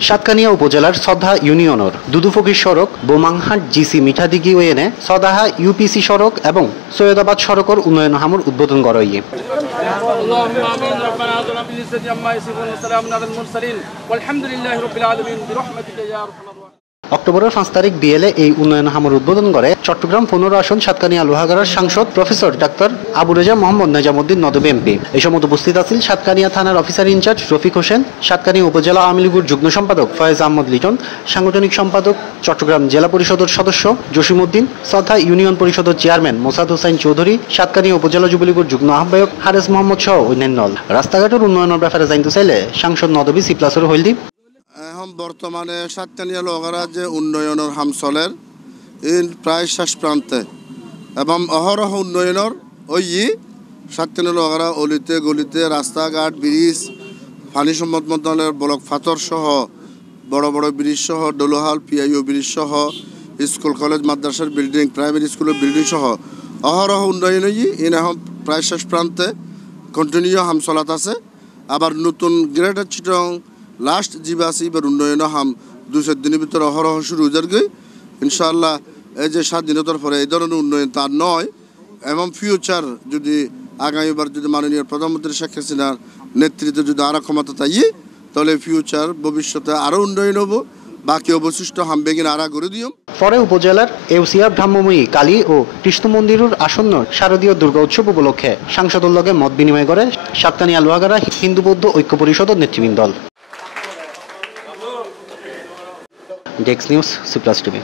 সাতকানিয়া উপজেলার সদহা ইউনিয়নের দুদুফকির সড়ক বোমাংহাট জিসি মিঠাদিগি ওয়েনে সদাহা ইউপিসি সড়ক এবং সৈয়দাবাদ সড়কের উন্নয়ন হামর উদ্বোধন করা ইয়ে অক্টোবরের পাঁচ তারিখ বিএলএ এই উন্নয়ন হামর উদ্বোধন করে। চট্টগ্রাম পনেরো আসন সাতকানিয়া লোহাগড়ার সাংসদ প্রফেসর ডাক্তার আবু রেজা মোহাম্মদ নাজামুদ্দিন, নদব এমপি। এই সময় উপস্থিত আছেন সাতকানিয়া থানার officer in charge Rafiq Hossain, Satkania উপজেলা আওয়ামী লীগের যুগ্ম সম্পাদক ফয়েজ আহমদ লিটন, সাংগঠনিক সম্পাদক চট্টগ্রাম জেলা পরিষদের সদস্য জসিমউদ্দিন সদা ইউনিয়ন পরিষদের চেয়ারম্যান মোসাদ হোসেন চৌধুরী, সাতকানিয়া উপজেলা যুবলীগের যুগ্ম আহ্বায়ক হারেস মোহাম্মদ সহ অন্যান্য রাস্তাঘাটের উন্নয়নের ব্যাপারে জানতে চাইলে সাংসদ নদবী সি প্লাসের হলদি বর্তমানে সাতকানিয়া লগরা যে উন্নয়নের হাম চলের ইন প্রায় শেষ প্রান্তে এবং অহরহ উন্নয়নের ওই সাতকানিয়া লগরা অলিতে গলিতে রাস্তাঘাট, ব্রিজ, পানি সম্পদ মন্ত্রণালয়ের ব্লক ফাতর সহ বড় বড় ব্রিজ সহ, ডলোহাল, পিআইও ব্রিজ সহ, স্কুল, কলেজ, মাদ্রাসার বিল্ডিং, প্রাইমারি স্কুলের বিল্ডিং সহ অহরহ উন্নয়ন ইন এখন প্রায় শেষ প্রান্তে কন্টিনিউ হাম চলাত আছে। আবার নতুন গ্রেটার চিটং লাস্ট জিবা আছে এবার উন্নয়ন হাম দু চার দিনের ভিতরে অহরহ শুরু হয়ে যাবে। ইনশাআল্লাহ এই যে স্বাধীনতার পরে এই ধরনের উন্নয়ন তার নয়। এবং ফিউচার যদি আগামীবার যদি মাননীয় প্রধানমন্ত্রী শেখ হাসিনার নেতৃত্বে যদি আরও ক্ষমতা তাই তাহলে ফিউচার ভবিষ্যতে আরও উন্নয়ন হব। বাকি অবশিষ্ট হাম বেগিন আরা করে দিও। পরে উপজেলার এউসিয়া ভ্রাম্যময়ী কালী ও কৃষ্ণ মন্দিরের আসন্ন শারদীয় দুর্গা উৎসব উপলক্ষে সাংসদের লগে মত বিনিময় করে সাতকানিয়া লোহাগাড়া হিন্দু বৌদ্ধ ঐক্য পরিষদের डेक्स न्यूज़ सी टीवी